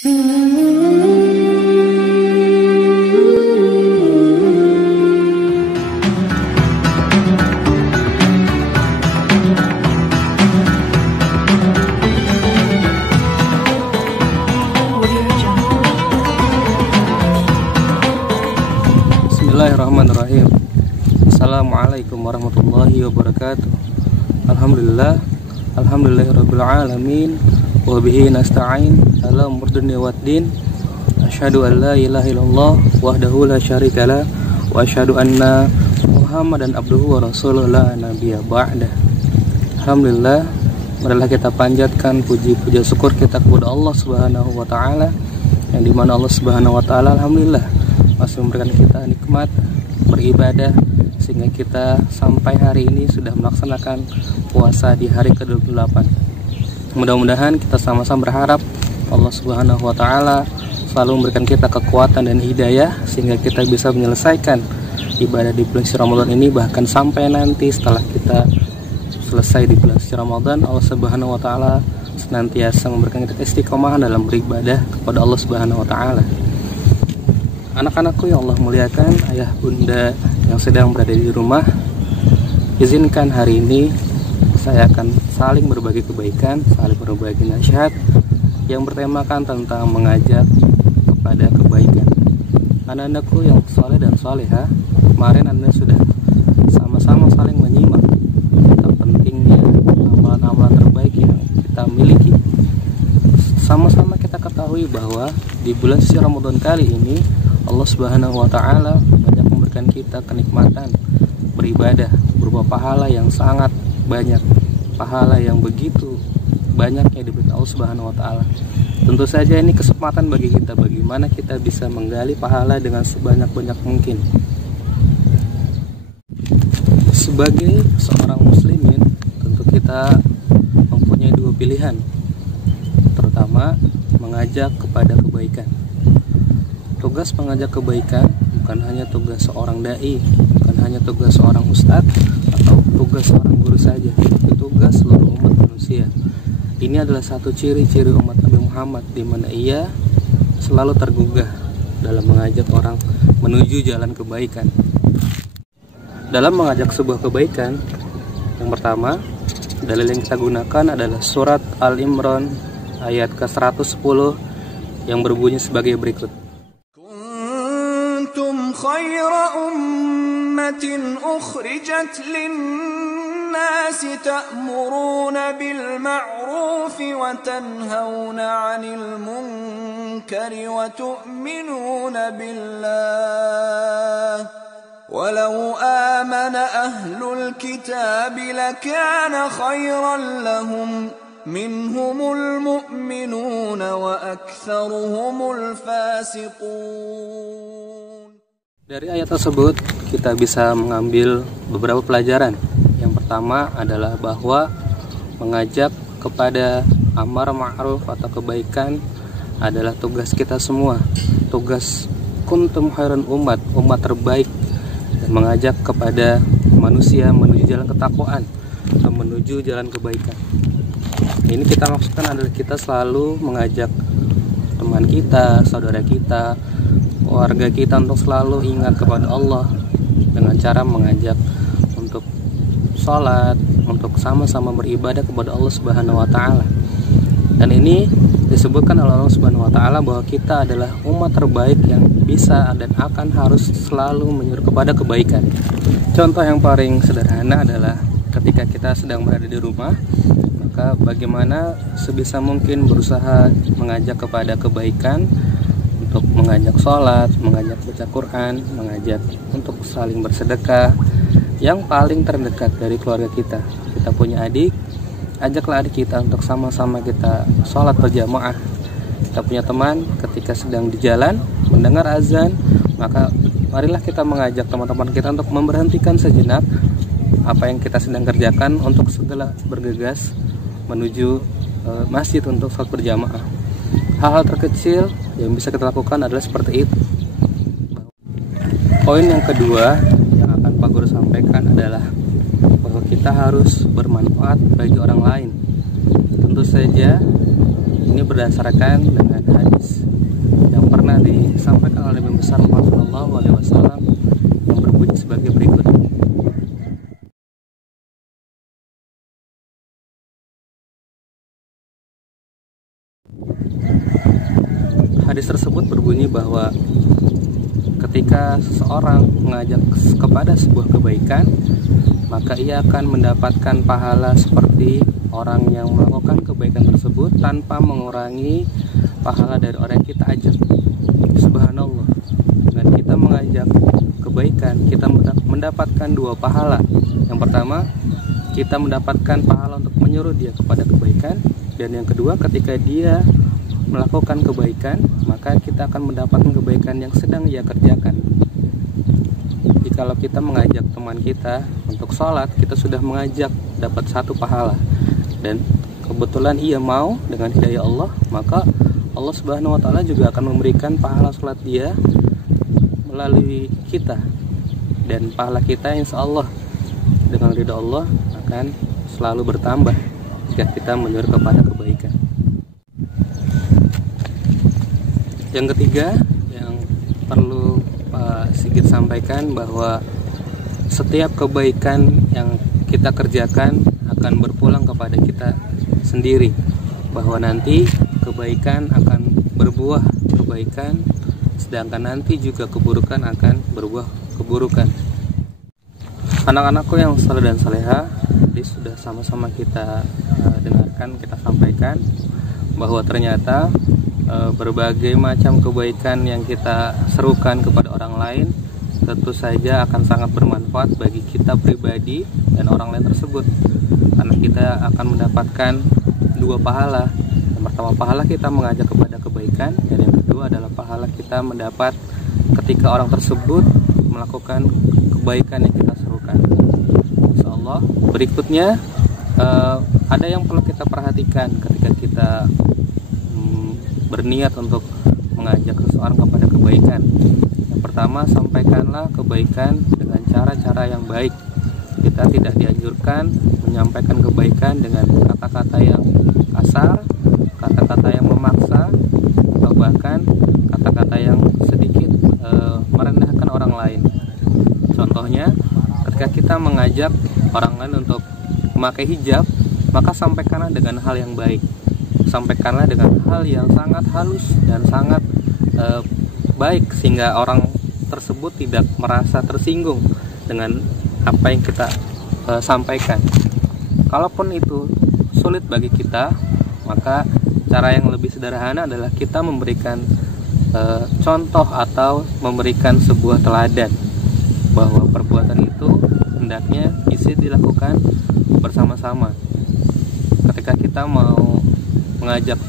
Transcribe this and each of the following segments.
Bismillahirrahmanirrahim. Assalamualaikum warahmatullahi wabarakatuh. Alhamdulillahirabbil alamin wa bihi nasta'in ala umur dunya waddin. Asyhadu an la ilaha illallah wahdahu la syarikalah wa asyhadu anna Muhammadan abduhu wa rasuluhu la nabiyya ba'da. Alhamdulillah, marilah kita panjatkan puji-puji syukur kita kepada Allah Subhanahu wa taala, yang dimana Allah Subhanahu wa taala alhamdulillah masih memberikan kita nikmat beribadah sehingga kita sampai hari ini sudah melaksanakan puasa di hari ke-28. Mudah-mudahan kita sama-sama berharap Allah Subhanahu wa taala selalu memberikan kita kekuatan dan hidayah sehingga kita bisa menyelesaikan ibadah di bulan suci Ramadan ini, bahkan sampai nanti setelah kita selesai di bulan suci Ramadan, Allah Subhanahu wa taala senantiasa memberikan kita istiqomahan dalam beribadah kepada Allah Subhanahu wa taala. Anak-anakku yang Allah muliakan, ayah bunda yang sedang berada di rumah, izinkan hari ini saya akan saling berbagi kebaikan, saling berbagi nasihat yang bertemakan tentang mengajak kepada kebaikan. Anak-anakku yang soleh dan soleha, kemarin Anda sudah sama-sama saling menyimak tentang pentingnya amalan-amalan terbaik yang kita miliki. Sama-sama kita ketahui bahwa di bulan suci Ramadan kali ini Allah Subhanahu wa taala banyak memberikan kita kenikmatan beribadah berupa pahala yang sangat banyak, pahala yang begitu banyaknya diberikan Allah Subhanahu wa taala. Tentu saja ini kesempatan bagi kita bagaimana kita bisa menggali pahala dengan sebanyak-banyak mungkin. Sebagai seorang muslimin, tentu kita mempunyai dua pilihan, terutama mengajak kepada kebaikan. Tugas mengajak kebaikan bukan hanya tugas seorang dai, bukan hanya tugas seorang ustadz atau tugas seorang guru saja, tapi tugas seluruh umat manusia. Ini adalah satu ciri-ciri umat Nabi Muhammad, di mana ia selalu tergugah dalam mengajak orang menuju jalan kebaikan. Dalam mengajak sebuah kebaikan, yang pertama, dalil yang kita gunakan adalah surat Al-Imran ayat ke-110 yang berbunyi sebagai berikut. خير أمة أخرجت للناس تأمرون بالمعروف وتنهون عن المنكر وتؤمنون بالله ولو آمن أهل الكتاب لكان خيرا لهم منهم المؤمنون وأكثرهم الفاسقون. Dari ayat tersebut kita bisa mengambil beberapa pelajaran. Yang pertama adalah bahwa mengajak kepada amar ma'ruf atau kebaikan adalah tugas kita semua. Tugas kuntum khairan umat terbaik, dan mengajak kepada manusia menuju jalan ketakwaan atau menuju jalan kebaikan. Ini kita maksudkan adalah kita selalu mengajak teman kita, saudara kita, keluarga kita untuk selalu ingat kepada Allah dengan cara mengajak untuk sholat, untuk sama-sama beribadah kepada Allah Subhanahu wa taala. Dan ini disebutkan oleh Allah Subhanahu wa taala bahwa kita adalah umat terbaik yang bisa dan akan harus selalu menyuruh kepada kebaikan. Contoh yang paling sederhana adalah ketika kita sedang berada di rumah, maka bagaimana sebisa mungkin berusaha mengajak kepada kebaikan, untuk mengajak sholat, mengajak baca Quran, mengajak untuk saling bersedekah. Yang paling terdekat dari keluarga kita, kita punya adik, ajaklah adik kita untuk sama-sama kita sholat berjamaah. Kita punya teman, ketika sedang di jalan mendengar azan, maka marilah kita mengajak teman-teman kita untuk memberhentikan sejenak apa yang kita sedang kerjakan untuk segera bergegas menuju masjid untuk sholat berjamaah. Hal-hal terkecil yang bisa kita lakukan adalah seperti itu. Poin yang kedua yang akan Pak Guru sampaikan adalah bahwa kita harus bermanfaat bagi orang lain. Tentu saja Ini berdasarkan dengan hadis yang pernah disampaikan oleh Nabi besar Muhammad SAW yang berbunyi sebagai berikut. Hadis tersebut berbunyi bahwa ketika seseorang mengajak kepada sebuah kebaikan, maka ia akan mendapatkan pahala seperti orang yang melakukan kebaikan tersebut tanpa mengurangi pahala dari orang yang kita ajak. Subhanallah, dengan kita mengajak kebaikan, kita mendapatkan dua pahala. Yang pertama, kita mendapatkan pahala untuk menyuruh dia kepada kebaikan, dan yang kedua, ketika dia melakukan kebaikan, maka kita akan mendapatkan kebaikan yang sedang ia kerjakan. Jikalau kita mengajak teman kita untuk sholat, kita sudah mengajak dapat satu pahala, dan kebetulan ia mau dengan hidayah Allah, maka Allah Subhanahu wa Ta'ala juga akan memberikan pahala sholat dia melalui kita, dan pahala kita insya Allah dengan ridha Allah akan selalu bertambah jika kita menyuruh kepada kebaikan. Yang ketiga yang perlu Pak Sigit sampaikan, bahwa setiap kebaikan yang kita kerjakan akan berpulang kepada kita sendiri, bahwa nanti kebaikan akan berbuah kebaikan, sedangkan nanti juga keburukan akan berbuah keburukan. Anak-anakku yang saleh dan saleha, tadi sudah sama-sama kita dengarkan, kita sampaikan bahwa ternyata berbagai macam kebaikan yang kita serukan kepada orang lain tentu saja akan sangat bermanfaat bagi kita pribadi dan orang lain tersebut, karena kita akan mendapatkan dua pahala. Yang pertama, pahala kita mengajak kepada kebaikan, dan yang kedua adalah pahala kita mendapat ketika orang tersebut melakukan kebaikan yang kita serukan. Insyaallah berikutnya ada yang perlu kita perhatikan ketika kita berniat untuk mengajak seseorang kepada kebaikan. Yang pertama, sampaikanlah kebaikan dengan cara-cara yang baik. Kita tidak dianjurkan menyampaikan kebaikan dengan kata-kata yang kasar, kata-kata yang memaksa, atau bahkan kata-kata yang sedikit merendahkan orang lain. Contohnya, ketika kita mengajak orang lain untuk memakai hijab, maka sampaikanlah dengan hal yang baik. Sampaikanlah dengan hal yang sangat halus dan sangat baik, sehingga orang tersebut tidak merasa tersinggung dengan apa yang kita sampaikan. Kalaupun itu sulit bagi kita, maka cara yang lebih sederhana adalah kita memberikan contoh atau memberikan sebuah teladan bahwa perbuatan itu hendaknya bisa dilakukan bersama-sama. Ketika kita mau mengajak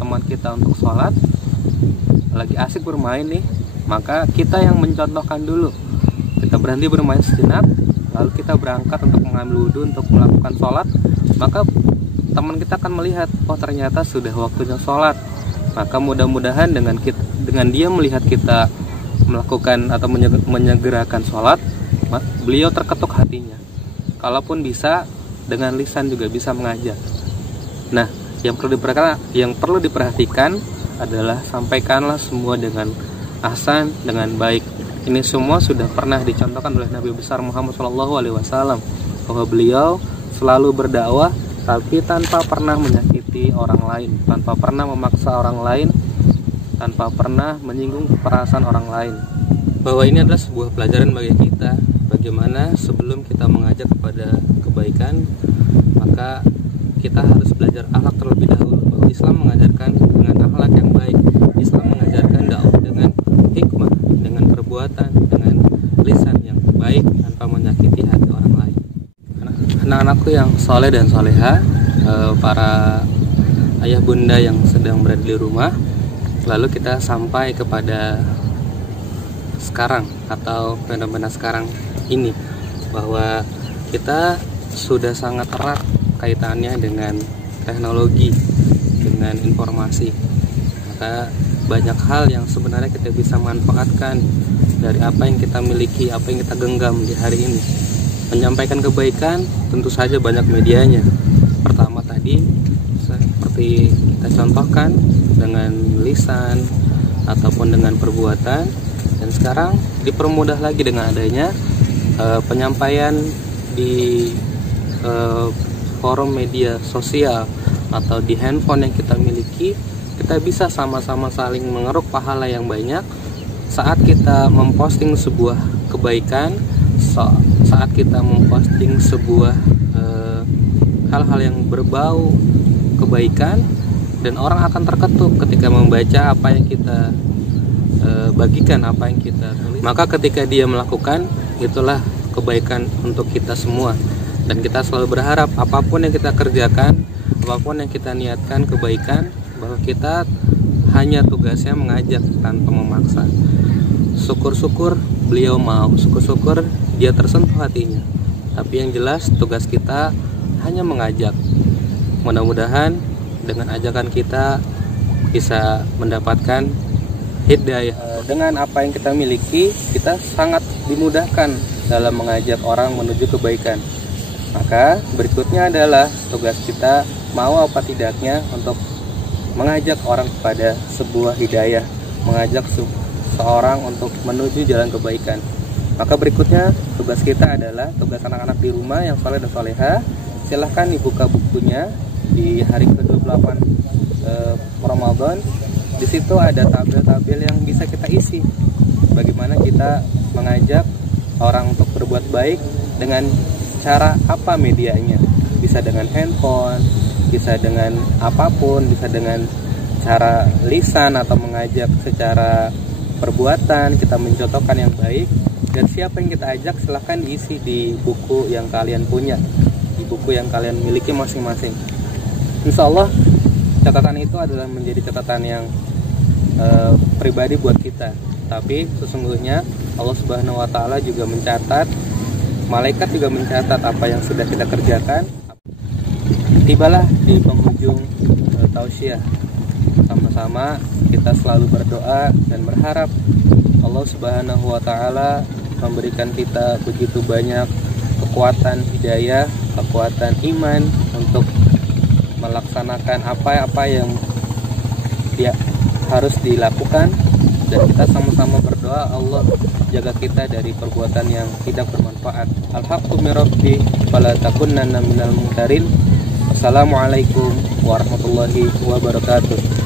teman kita untuk sholat, lagi asik bermain nih, maka kita yang mencontohkan dulu. Kita berhenti bermain sejenak, lalu kita berangkat untuk mengambil wudhu untuk melakukan sholat, maka teman kita akan melihat, oh ternyata sudah waktunya sholat. Maka mudah-mudahan dengan dia melihat kita melakukan atau menyegerakan sholat, beliau terketuk hatinya. Kalaupun bisa, dengan lisan juga bisa mengajak. Nah, yang perlu diperhatikan adalah sampaikanlah semua dengan ahsan, dengan baik. Ini semua sudah pernah dicontohkan oleh Nabi besar Muhammad SAW, bahwa beliau selalu berdakwah tapi tanpa pernah menyakiti orang lain, tanpa pernah memaksa orang lain, tanpa pernah menyinggung perasaan orang lain. Bahwa ini adalah sebuah pelajaran bagi kita, bagaimana sebelum kita mengajak kepada kebaikan, maka kita harus belajar akhlak terlebih dahulu. Bahwa Islam mengajarkan dengan akhlak yang baik. Islam mengajarkan dakwah dengan hikmah, dengan perbuatan, dengan lisan yang baik tanpa menyakiti hati orang lain. Anak-anakku yang soleh dan soleha, para ayah bunda yang sedang berada di rumah, lalu kita sampai kepada sekarang atau fenomena sekarang ini, bahwa kita sudah sangat erat kaitannya dengan teknologi, dengan informasi. Maka banyak hal yang sebenarnya kita bisa manfaatkan dari apa yang kita miliki, apa yang kita genggam di hari ini. Menyampaikan kebaikan tentu saja banyak medianya. Pertama seperti kita contohkan dengan lisan ataupun dengan perbuatan. Dan sekarang dipermudah lagi dengan adanya penyampaian di forum media sosial atau di handphone yang kita miliki. Kita bisa sama-sama saling mengeruk pahala yang banyak saat kita memposting sebuah kebaikan, saat kita memposting sebuah hal-hal yang berbau kebaikan, dan orang akan terketuk ketika membaca apa yang kita bagikan, apa yang kita tulis. Maka ketika dia melakukan, itulah kebaikan untuk kita semua. Dan kita selalu berharap apapun yang kita kerjakan, apapun yang kita niatkan kebaikan, bahwa kita hanya tugasnya mengajak tanpa memaksa. Syukur-syukur beliau mau, syukur-syukur dia tersentuh hatinya. Tapi yang jelas tugas kita hanya mengajak. Mudah-mudahan dengan ajakan kita bisa mendapatkan hidayah. Dengan apa yang kita miliki, kita sangat dimudahkan dalam mengajak orang menuju kebaikan. Maka berikutnya adalah tugas kita mau apa tidaknya untuk mengajak orang kepada sebuah hidayah, mengajak seorang untuk menuju jalan kebaikan. Maka berikutnya tugas kita adalah tugas anak-anak di rumah yang soleh dan soleha. Silahkan dibuka bukunya di hari ke-28 Ramadan. Di situ ada tabel-tabel yang bisa kita isi. Bagaimana kita mengajak orang untuk berbuat baik, dengan cara apa medianya. Bisa dengan handphone, bisa dengan apapun, bisa dengan cara lisan atau mengajak secara perbuatan. Kita mencontohkan yang baik, dan siapa yang kita ajak silahkan diisi di buku yang kalian punya, di buku yang kalian miliki masing-masing. Insya Allah catatan itu adalah menjadi catatan yang pribadi buat kita. Tapi sesungguhnya Allah Subhanahu wa Ta'ala juga mencatat, malaikat juga mencatat apa yang sudah kita kerjakan. Tibalah di penghujung tausiah. Sama-sama kita selalu berdoa dan berharap Allah Subhanahu wa Ta'ala memberikan kita begitu banyak kekuatan hidayah, kekuatan iman untuk melaksanakan apa-apa yang dia harus dilakukan. Dan kita sama-sama berdoa Allah jaga kita dari perbuatan yang tidak bermanfaat. Al-haqqu min rabbi fala takunanna minal mumtarin. Assalamualaikum warahmatullahi wabarakatuh.